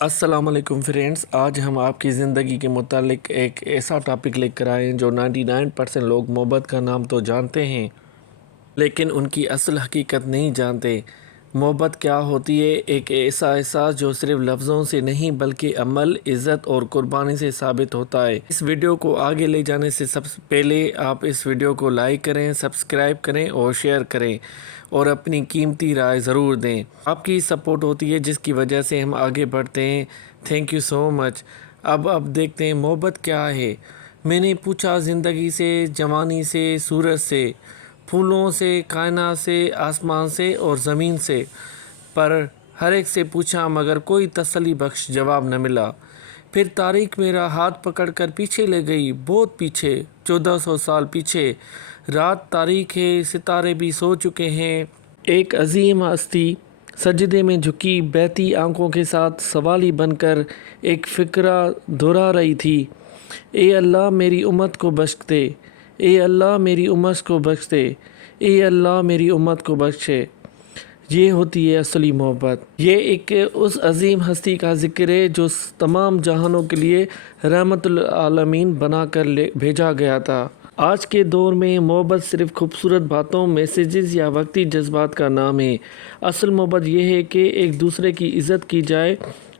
السلام علیکم فرینڈز، آج ہم آپ کی زندگی کے متعلق ایک ایسا ٹاپک لے کر آئے ہیں جو 99% لوگ محبت کا نام تو جانتے ہیں لیکن ان کی اصل حقیقت نہیں جانتے۔ محبت کیا ہوتی ہے؟ ایک ایسا احساس جو صرف لفظوں سے نہیں بلکہ عمل، عزت اور قربانی سے ثابت ہوتا ہے۔ اس ویڈیو کو آگے لے جانے سے سب سے پہلے آپ اس ویڈیو کو لائک کریں، سبسکرائب کریں اور شیئر کریں اور اپنی قیمتی رائے ضرور دیں۔ آپ کی سپورٹ ہوتی ہے جس کی وجہ سے ہم آگے بڑھتے ہیں۔ تھینک یو سو مچ۔ اب دیکھتے ہیں محبت کیا ہے۔ میں نے پوچھا زندگی سے، جوانی سے، سورج سے، پھولوں سے، کائنات سے، آسمان سے اور زمین سے، پر ہر ایک سے پوچھا مگر کوئی تسلی بخش جواب نہ ملا۔ پھر تاریخ میرا ہاتھ پکڑ کر پیچھے لے گئی، بہت پیچھے، 1400 سال پیچھے۔ رات تاریک ہے، ستارے بھی سو چکے ہیں۔ ایک عظیم ہستی سجدے میں جھکی بہتی آنکھوں کے ساتھ سوالی بن کر ایک فقرہ دہرا رہی تھی: اے اللہ میری امت کو بخش دے، اے اللہ میری امت کو بخش دے، اے اللہ میری امت کو بخشے۔ یہ ہوتی ہے اصلی محبت۔ یہ ایک اس عظیم ہستی کا ذکر ہے جو تمام جہانوں کے لیے رحمت العالمین بنا کر بھیجا گیا تھا۔ آج کے دور میں محبت صرف خوبصورت باتوں، میسیجز یا وقتی جذبات کا نام ہے۔ اصل محبت یہ ہے کہ ایک دوسرے کی عزت کی جائے،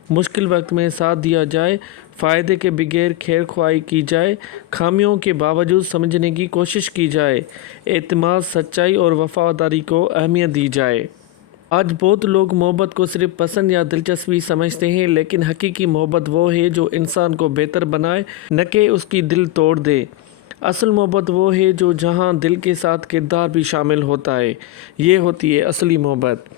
مشکل وقت میں ساتھ دیا جائے، فائدے کے بغیر خیر خواہی کی جائے، خامیوں کے باوجود سمجھنے کی کوشش کی جائے، اعتماد، سچائی اور وفاداری کو اہمیت دی جائے۔ آج بہت لوگ محبت کو صرف پسند یا دلچسپی سمجھتے ہیں، لیکن حقیقی محبت وہ ہے جو انسان کو بہتر بنائے، نہ کہ اس کی دل توڑ دے۔ اصل محبت وہ ہے جو جہاں دل کے ساتھ کردار بھی شامل ہوتا ہے۔ یہ ہوتی ہے اصلی محبت۔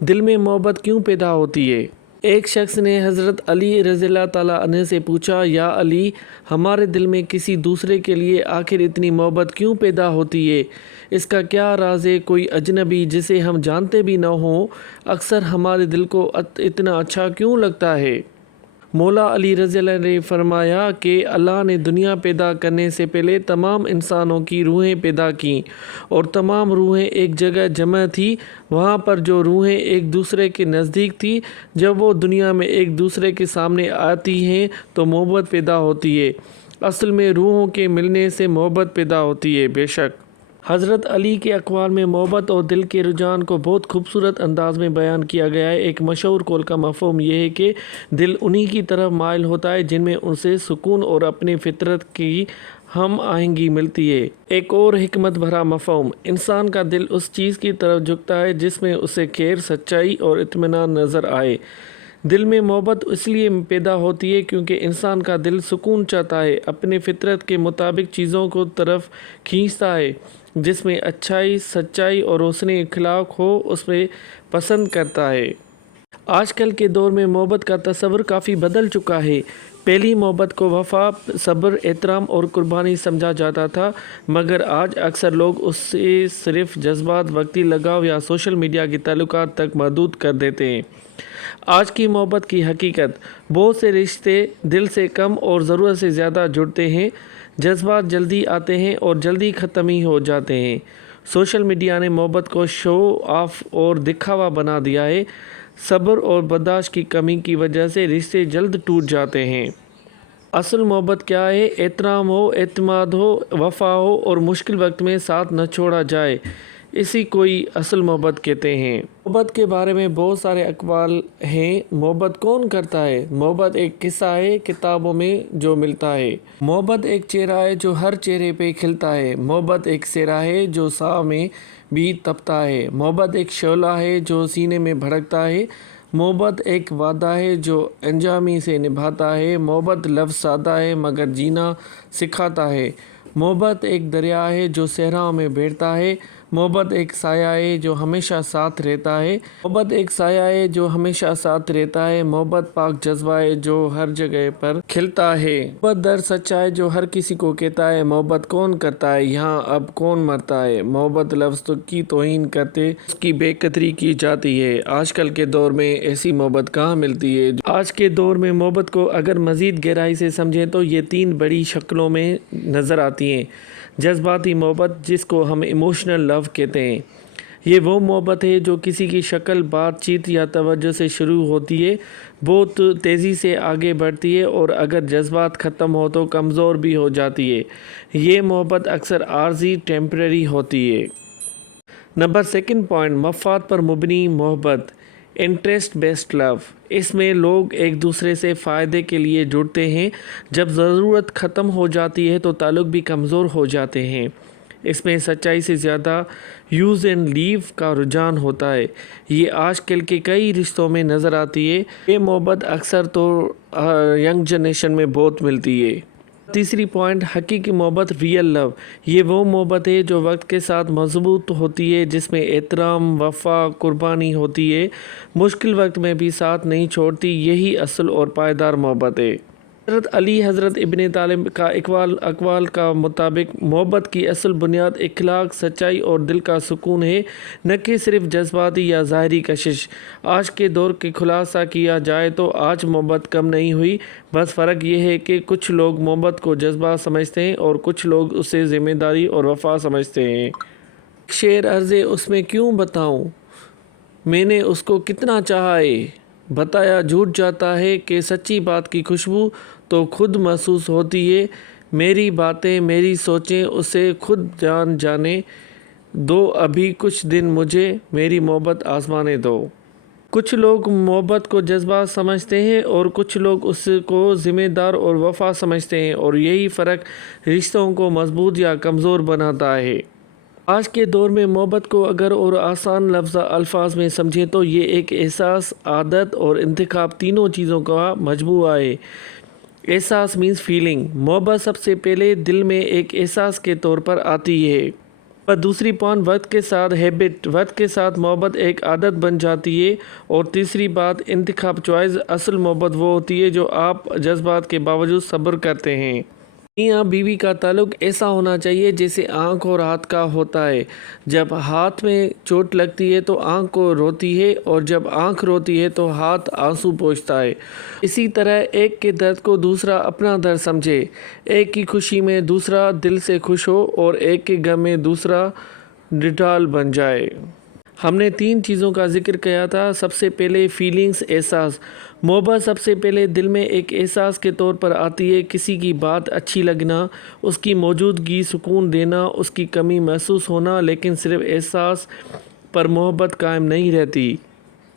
دل میں محبت کیوں پیدا ہوتی ہے؟ ایک شخص نے حضرت علی رضی اللہ تعالیٰ عنہ سے پوچھا: یا علی، ہمارے دل میں کسی دوسرے کے لیے آخر اتنی محبت کیوں پیدا ہوتی ہے؟ اس کا کیا راز ہے؟ کوئی اجنبی جسے ہم جانتے بھی نہ ہوں اکثر ہمارے دل کو اتنا اچھا کیوں لگتا ہے؟ مولا علی رضی اللہ عنہ نے فرمایا کہ اللہ نے دنیا پیدا کرنے سے پہلے تمام انسانوں کی روحیں پیدا کیں اور تمام روحیں ایک جگہ جمع تھیں۔ وہاں پر جو روحیں ایک دوسرے کے نزدیک تھیں، جب وہ دنیا میں ایک دوسرے کے سامنے آتی ہیں تو محبت پیدا ہوتی ہے۔ اصل میں روحوں کے ملنے سے محبت پیدا ہوتی ہے۔ بے شک حضرت علی کے اقوال میں محبت اور دل کے رجحان کو بہت خوبصورت انداز میں بیان کیا گیا ہے۔ ایک مشہور قول کا مفہوم یہ ہے کہ دل انہی کی طرف مائل ہوتا ہے جن میں اسے سکون اور اپنی فطرت کی ہم آہنگی ملتی ہے۔ ایک اور حکمت بھرا مفہوم: انسان کا دل اس چیز کی طرف جھکتا ہے جس میں اسے خیر، سچائی اور اطمینان نظر آئے۔ دل میں محبت اس لیے پیدا ہوتی ہے کیونکہ انسان کا دل سکون چاہتا ہے، اپنی فطرت کے مطابق چیزوں کو طرف کھینچتا ہے، جس میں اچھائی، سچائی اور حسن اخلاق ہو اس میں پسند کرتا ہے۔ آج کل کے دور میں محبت کا تصور کافی بدل چکا ہے۔ پہلی محبت کو وفا، صبر، احترام اور قربانی سمجھا جاتا تھا، مگر آج اکثر لوگ اسے صرف جذبات، وقتی لگاؤ یا سوشل میڈیا کے تعلقات تک محدود کر دیتے ہیں۔ آج کی محبت کی حقیقت: بہت سے رشتے دل سے کم اور ضرورت سے زیادہ جڑتے ہیں۔ جذبات جلدی آتے ہیں اور جلدی ختم ہی ہو جاتے ہیں۔ سوشل میڈیا نے محبت کو شو آف اور دکھاوا بنا دیا ہے۔ صبر اور برداشت کی کمی کی وجہ سے رشتے جلد ٹوٹ جاتے ہیں۔ اصل محبت کیا ہے؟ احترام ہو، اعتماد ہو، وفا ہو اور مشکل وقت میں ساتھ نہ چھوڑا جائے، اسی کوئی اصل محبت کہتے ہیں۔ محبت کے بارے میں بہت سارے اقوال ہیں۔ محبت کون کرتا ہے؟ محبت ایک قصہ ہے کتابوں میں جو ملتا ہے۔ محبت ایک چہرہ ہے جو ہر چہرے پہ کھلتا ہے۔ محبت ایک صحرا ہے جو سایہ میں بھی تپتا ہے۔ محبت ایک شعلہ ہے جو سینے میں بھڑکتا ہے۔ محبت ایک وعدہ ہے جو انجامی سے نبھاتا ہے۔ محبت لفظ سادہ ہے مگر جینا سکھاتا ہے۔ محبت ایک دریا ہے جو صحراؤں میں بہتا ہے۔ محبت ایک سایہ ہے جو ہمیشہ ساتھ رہتا ہے۔ محبت ایک سایہ ہے جو ہمیشہ ساتھ رہتا ہے۔ محبت پاک جذبہ ہے جو ہر جگہ پر کھلتا ہے۔ محبت درد سچا ہے جو ہر کسی کو کہتا ہے۔ محبت کون کرتا ہے؟ یہاں اب کون مرتا ہے؟ محبت لفظ کی توہین کرتے اس کی بے قدری کی جاتی ہے۔ آج کل کے دور میں ایسی محبت کہاں ملتی ہے؟ آج کے دور میں محبت کو اگر مزید گہرائی سے سمجھیں تو یہ تین بڑی شکلوں میں نظر آتی ہیں۔ جذباتی محبت، جس کو ہم ایموشنل لو کہتے ہیں، یہ وہ محبت ہے جو کسی کی شکل، بات چیت یا توجہ سے شروع ہوتی ہے۔ بہت تیزی سے آگے بڑھتی ہے اور اگر جذبات ختم ہو تو کمزور بھی ہو جاتی ہے۔ یہ محبت اکثر عارضی ٹیمپریری ہوتی ہے۔ نمبر سیکنڈ پوائنٹ، مفاد پر مبنی محبت، انٹرسٹ بیسڈ لو۔ اس میں لوگ ایک دوسرے سے فائدے کے لیے جڑتے ہیں۔ جب ضرورت ختم ہو جاتی ہے تو تعلق بھی کمزور ہو جاتے ہیں۔ اس میں سچائی سے زیادہ یوز اینڈ لیو کا رجحان ہوتا ہے۔ یہ آج کل کے کئی رشتوں میں نظر آتی ہے۔ یہ محبت اکثر تو ینگ جنریشن میں بہت ملتی ہے۔ تیسری پوائنٹ، حقیقی محبت ریئل لو۔ یہ وہ محبت ہے جو وقت کے ساتھ مضبوط ہوتی ہے، جس میں احترام، وفا، قربانی ہوتی ہے، مشکل وقت میں بھی ساتھ نہیں چھوڑتی۔ یہی اصل اور پائیدار محبت ہے۔ حضرت علی حضرت ابن طالب کا اقوال کا مطابق محبت کی اصل بنیاد اخلاق، سچائی اور دل کا سکون ہے، نہ کہ صرف جذباتی یا ظاہری کشش۔ آج کے دور کے خلاصہ کیا جائے تو آج محبت کم نہیں ہوئی، بس فرق یہ ہے کہ کچھ لوگ محبت کو جذبہ سمجھتے ہیں اور کچھ لوگ اسے ذمہ داری اور وفا سمجھتے ہیں۔ شعر عرض اس میں کیوں بتاؤں، میں نے اس کو کتنا چاہا ہے، بتایا جھوٹ جاتا ہے کہ سچی بات کی خوشبو تو خود محسوس ہوتی ہے۔ میری باتیں، میری سوچیں اسے خود جانے دو، ابھی کچھ دن مجھے میری محبت آزمانے دو۔ کچھ لوگ محبت کو جذبہ سمجھتے ہیں اور کچھ لوگ اس کو ذمہ دار اور وفا سمجھتے ہیں، اور یہی فرق رشتوں کو مضبوط یا کمزور بناتا ہے۔ آج کے دور میں محبت کو اگر اور آسان الفاظ میں سمجھیں تو یہ ایک احساس، عادت اور انتخاب، تینوں چیزوں کا مجموعہ ہے۔ احساس مینز فیلنگ۔ محبت سب سے پہلے دل میں ایک احساس کے طور پر آتی ہے۔ اور دوسری پوائنٹ، وقت کے ساتھ ہیبٹ، وقت کے ساتھ محبت ایک عادت بن جاتی ہے۔ اور تیسری بات، انتخاب، چوائس۔ اصل محبت وہ ہوتی ہے جو آپ جذبات کے باوجود صبر کرتے ہیں۔ میاں بیوی کا تعلق ایسا ہونا چاہیے جیسے آنکھ اور ہاتھ کا ہوتا ہے۔ جب ہاتھ میں چوٹ لگتی ہے تو آنکھ کو روتی ہے، اور جب آنکھ روتی ہے تو ہاتھ آنسو پوچھتا ہے۔ اسی طرح ایک کے درد کو دوسرا اپنا درد سمجھے، ایک کی خوشی میں دوسرا دل سے خوش ہو، اور ایک کے غم میں دوسرا ڈھال بن جائے۔ ہم نے 3 چیزوں کا ذکر کیا تھا۔ سب سے پہلے فیلنگز، احساس۔ محبت سب سے پہلے دل میں ایک احساس کے طور پر آتی ہے۔ کسی کی بات اچھی لگنا، اس کی موجودگی سکون دینا، اس کی کمی محسوس ہونا، لیکن صرف احساس پر محبت قائم نہیں رہتی۔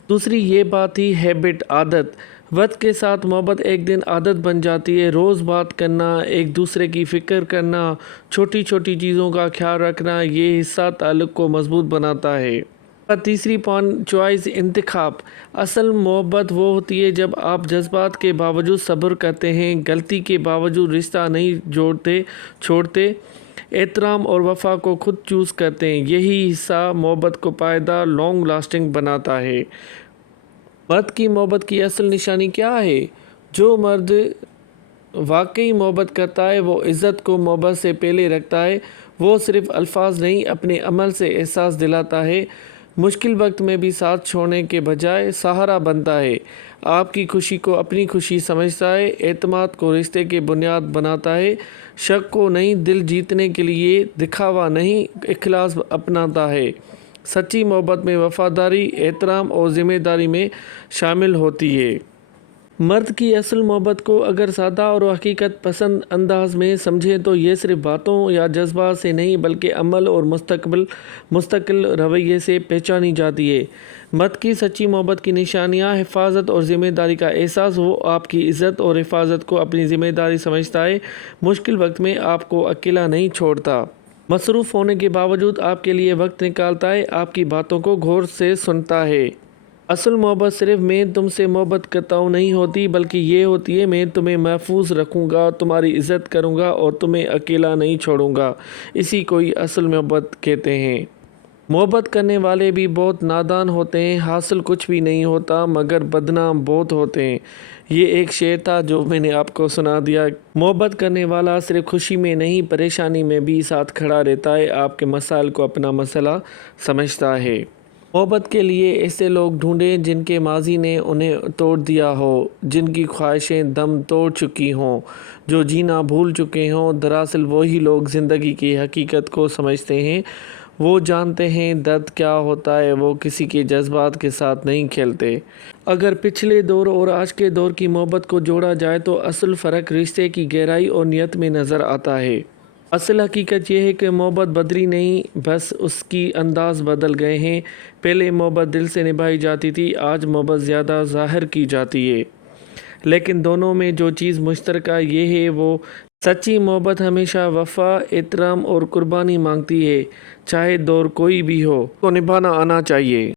دوسری یہ بات تھی ہیبٹ، عادت۔ وقت کے ساتھ محبت ایک دن عادت بن جاتی ہے۔ روز بات کرنا، ایک دوسرے کی فکر کرنا، چھوٹی چھوٹی چیزوں کا خیال رکھنا، یہ حصہ تعلق کو مضبوط بناتا ہے۔ تیسری پوائنٹ، چوائس، انتخاب۔ اصل محبت وہ ہوتی ہے جب آپ جذبات کے باوجود صبر کرتے ہیں، غلطی کے باوجود رشتہ نہیں چھوڑتے، احترام اور وفا کو خود چوز کرتے ہیں۔ یہی حصہ محبت کو پائیدار، لانگ لاسٹنگ بناتا ہے۔ مرد کی محبت کی اصل نشانی کیا ہے؟ جو مرد واقعی محبت کرتا ہے وہ عزت کو محبت سے پہلے رکھتا ہے۔ وہ صرف الفاظ نہیں، اپنے عمل سے احساس دلاتا ہے۔ مشکل وقت میں بھی ساتھ چھوڑنے کے بجائے سہارا بنتا ہے۔ آپ کی خوشی کو اپنی خوشی سمجھتا ہے۔ اعتماد کو رشتے کی بنیاد بناتا ہے۔ شک کو نہیں، دل جیتنے کے لیے دکھاوا نہیں، اخلاص اپناتا ہے۔ سچی محبت میں وفاداری، احترام اور ذمہ داری میں شامل ہوتی ہے۔ مرد کی اصل محبت کو اگر سادہ اور حقیقت پسند انداز میں سمجھیں تو یہ صرف باتوں یا جذبات سے نہیں بلکہ عمل اور مستقل رویے سے پہچانی جاتی ہے۔ مرد کی سچی محبت کی نشانیاں، حفاظت اور ذمہ داری کا احساس۔ وہ آپ کی عزت اور حفاظت کو اپنی ذمہ داری سمجھتا ہے۔ مشکل وقت میں آپ کو اکیلا نہیں چھوڑتا۔ مصروف ہونے کے باوجود آپ کے لیے وقت نکالتا ہے، آپ کی باتوں کو غور سے سنتا ہے۔ اصل محبت صرف میں تم سے محبت کرتا ہوں نہیں ہوتی، بلکہ یہ ہوتی ہے میں تمہیں محفوظ رکھوں گا، تمہاری عزت کروں گا اور تمہیں اکیلا نہیں چھوڑوں گا۔ اسی کو اصل محبت کہتے ہیں۔ محبت کرنے والے بھی بہت نادان ہوتے ہیں، حاصل کچھ بھی نہیں ہوتا مگر بدنام بہت ہوتے ہیں۔ یہ ایک شعر تھا جو میں نے آپ کو سنا دیا۔ محبت کرنے والا صرف خوشی میں نہیں پریشانی میں بھی ساتھ کھڑا رہتا ہے، آپ کے مسائل کو اپنا مسئلہ سمجھتا ہے۔ محبت کے لیے ایسے لوگ ڈھونڈیں جن کے ماضی نے انہیں توڑ دیا ہو، جن کی خواہشیں دم توڑ چکی ہوں، جو جینا بھول چکے ہوں۔ دراصل وہی لوگ زندگی کی حقیقت کو سمجھتے ہیں۔ وہ جانتے ہیں درد کیا ہوتا ہے، وہ کسی کے جذبات کے ساتھ نہیں کھیلتے۔ اگر پچھلے دور اور آج کے دور کی محبت کو جوڑا جائے تو اصل فرق رشتے کی گہرائی اور نیت میں نظر آتا ہے۔ اصل حقیقت یہ ہے کہ محبت بدلی نہیں، بس اس کی انداز بدل گئے ہیں۔ پہلے محبت دل سے نبھائی جاتی تھی، آج محبت زیادہ ظاہر کی جاتی ہے۔ لیکن دونوں میں جو چیز مشترکہ یہ ہے وہ سچی محبت ہمیشہ وفا، احترام اور قربانی مانگتی ہے۔ چاہے دور کوئی بھی ہو، کو نبھانا آنا چاہیے۔